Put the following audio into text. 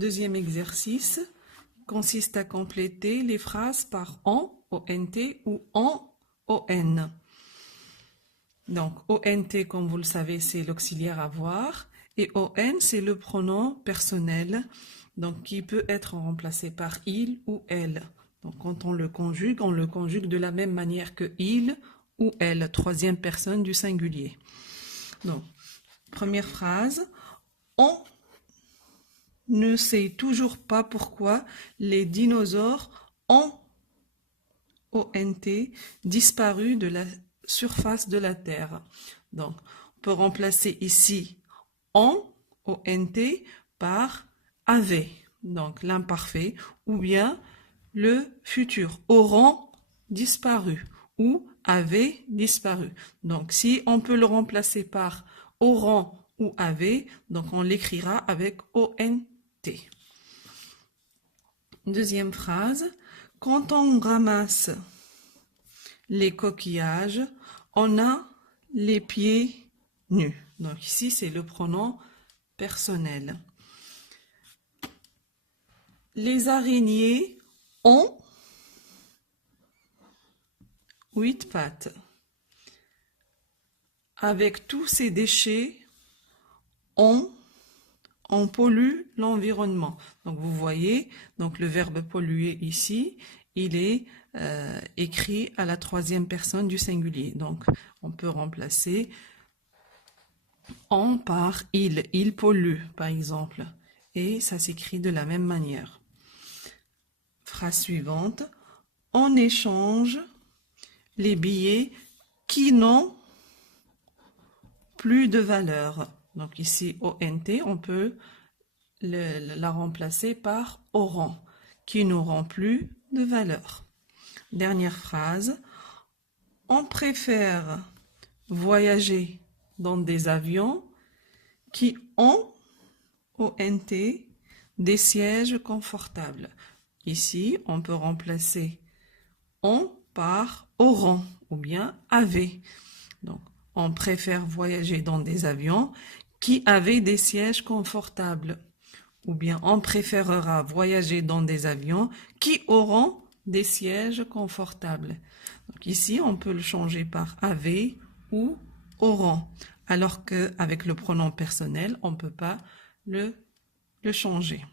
Deuxième exercice consiste à compléter les phrases par ONT ou ON. Donc, ONT, comme vous le savez, c'est l'auxiliaire avoir, et ON, c'est le pronom personnel, donc qui peut être remplacé par il ou elle. Donc, quand on le conjugue de la même manière que il ou elle, troisième personne du singulier. Donc, première phrase, on ne sait toujours pas pourquoi les dinosaures ont ONT disparu de la surface de la Terre. Donc, on peut remplacer ici ONT par avait, donc l'imparfait, ou bien le futur, auront disparu ou avait disparu. Donc, si on peut le remplacer par auront ou avait, donc on l'écrira avec ONT. Deuxième phrase, quand on ramasse les coquillages, on a les pieds nus. Donc ici, c'est le pronom personnel. Les araignées ont 8 pattes. Avec tous ces déchets, on pollue l'environnement. Donc vous voyez, donc le verbe polluer ici, il est écrit à la troisième personne du singulier. Donc on peut remplacer on par il pollue par exemple. Et ça s'écrit de la même manière. Phrase suivante, on échange les billets qui n'ont plus de valeur. Donc ici, ONT, on peut la remplacer par auront, qui n'auront plus de valeur. Dernière phrase, on préfère voyager dans des avions qui ont ONT des sièges confortables. Ici, on peut remplacer on par auront ou bien avait. Donc, on préfère voyager dans des avions qui avaient des sièges confortables. Ou bien on préférera voyager dans des avions qui auront des sièges confortables. Donc ici, on peut le changer par avait ou auront. Alors qu'avec le pronom personnel, on ne peut pas le changer.